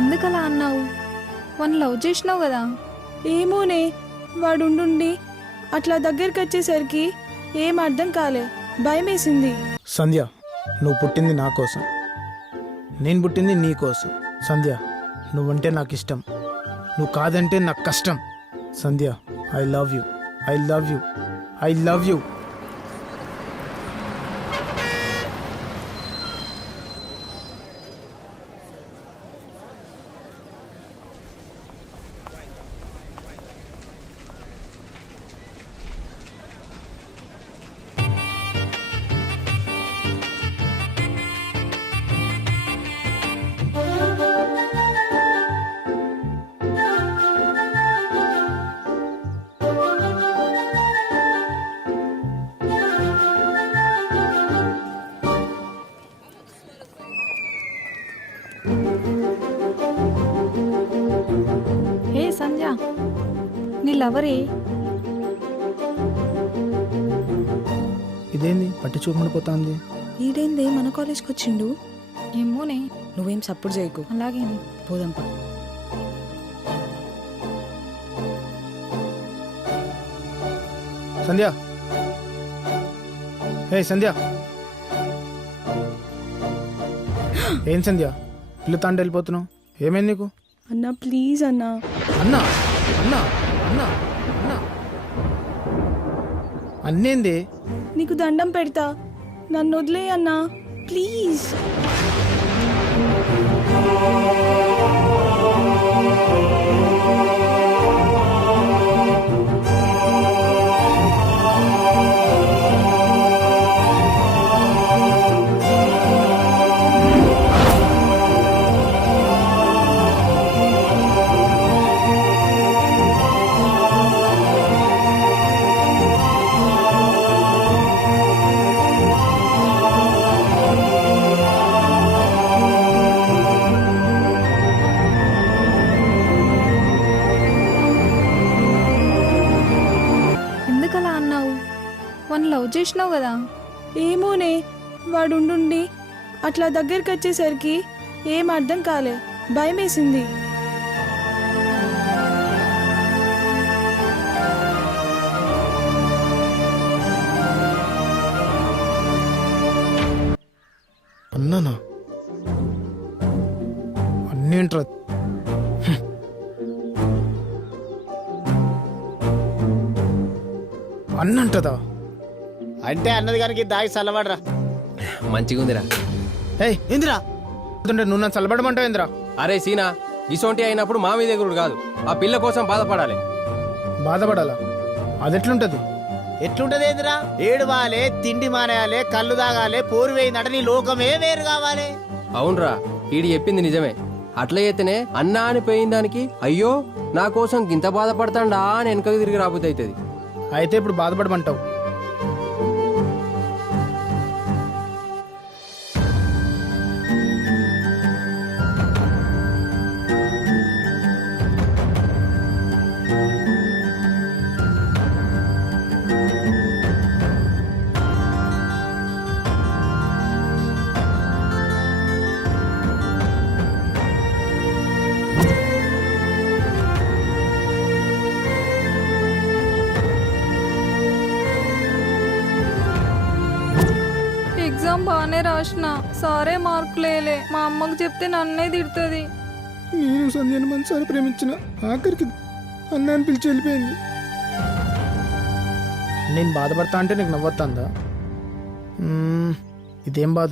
ఎందుకలా అన్నావు? One love చేసినావు కదా. ఏమోనే, వాడుండి అట్లా దగ్గరికి వచ్చేసరికి ఏం అర్థం కాలే, భయమేసింది. సంధ్య, నువ్వు పుట్టింది నా కోసం, నేను పుట్టింది నీ కోసం. సంధ్య, నువ్వంటే నాకు ఇష్టం, నువ్వు కాదంటే నాకు కష్టం. Sandhya, I love you, I love you, I love you. Hey Sandhya, నీ లవరే. ఇదేంది పట్టి చూపడిపోతుంది? ఈడేందే మన కాలేజ్కి వచ్చిండు? ఏమోనే. నువ్వేం సపోర్ట్ చేయకు, అలాగేనే. పోదాంపా. సంధ్య, హే సంధ్య. ఏం సంధ్య, పిల్లతాంటే వెళ్ళిపోతున్నావు? ఏమైంది నీకు? అన్నా ప్లీజ్ అన్నా. అన్నా అన్నా అన్నా అన్నా అన్నేంది? నీకు దండం పెడతా, నన్ను వదిలే అన్నా ప్లీజ్. ఎందుకలా అన్నావు? వన్ లవ్ చేసినావు కదా. ఏమోనే, వాడుండి అట్లా దగ్గరికి వచ్చేసరికి ఏం అర్థం కాలే, భయమేసింది. అన్నానా? అన్నేంట్రా? అన్నంటదా? అంటే అన్నది కనుక దాగి చల్లబడరా. మంచిగుందిరా. ఏయ్ ఏందిరా నువ్వు నన్ను చల్లబడమంటావు ఏందిరా? అరే సీనా, ఇసోంటి అయినప్పుడు మా మీద ఎగురుడు కాదు, ఆ పిల్ల కోసం బాధపడాలి. బాధపడాలా? అది ఎట్లుంటది? ఎట్లుంటది ఏందిరా? ఏడువాలే, తిండి మానేయాలే, కళ్ళు తాగాలే, పోరు వేయిందట, నీ లోకమే వేరు కావాలి. అవునరా, ఈడి చెప్పింది నిజమే. అట్లా అయితేనే అన్నా అని పోయిన దానికి అయ్యో నా కోసం గింత బాధపడతాండా అని వెనకకు తిరిగి రాబోద్ది అవుతుంది. అయితే ఇప్పుడు బాధపడమంటావు? ఎగ్జామ్ బాగానే రాసిన, సారే మార్కులేలే. మా అమ్మకు చెప్తే నన్నే తిడుతుంది. నేను సంధ్యను మనసారి ప్రేమించిన, ఆఖరికి అన్నాన్ని పిలిచి వెళ్ళిపోయింది. నేను బాధపడతా అంటే నీకు నవ్వొస్తుందా? ఇదేం బాధ?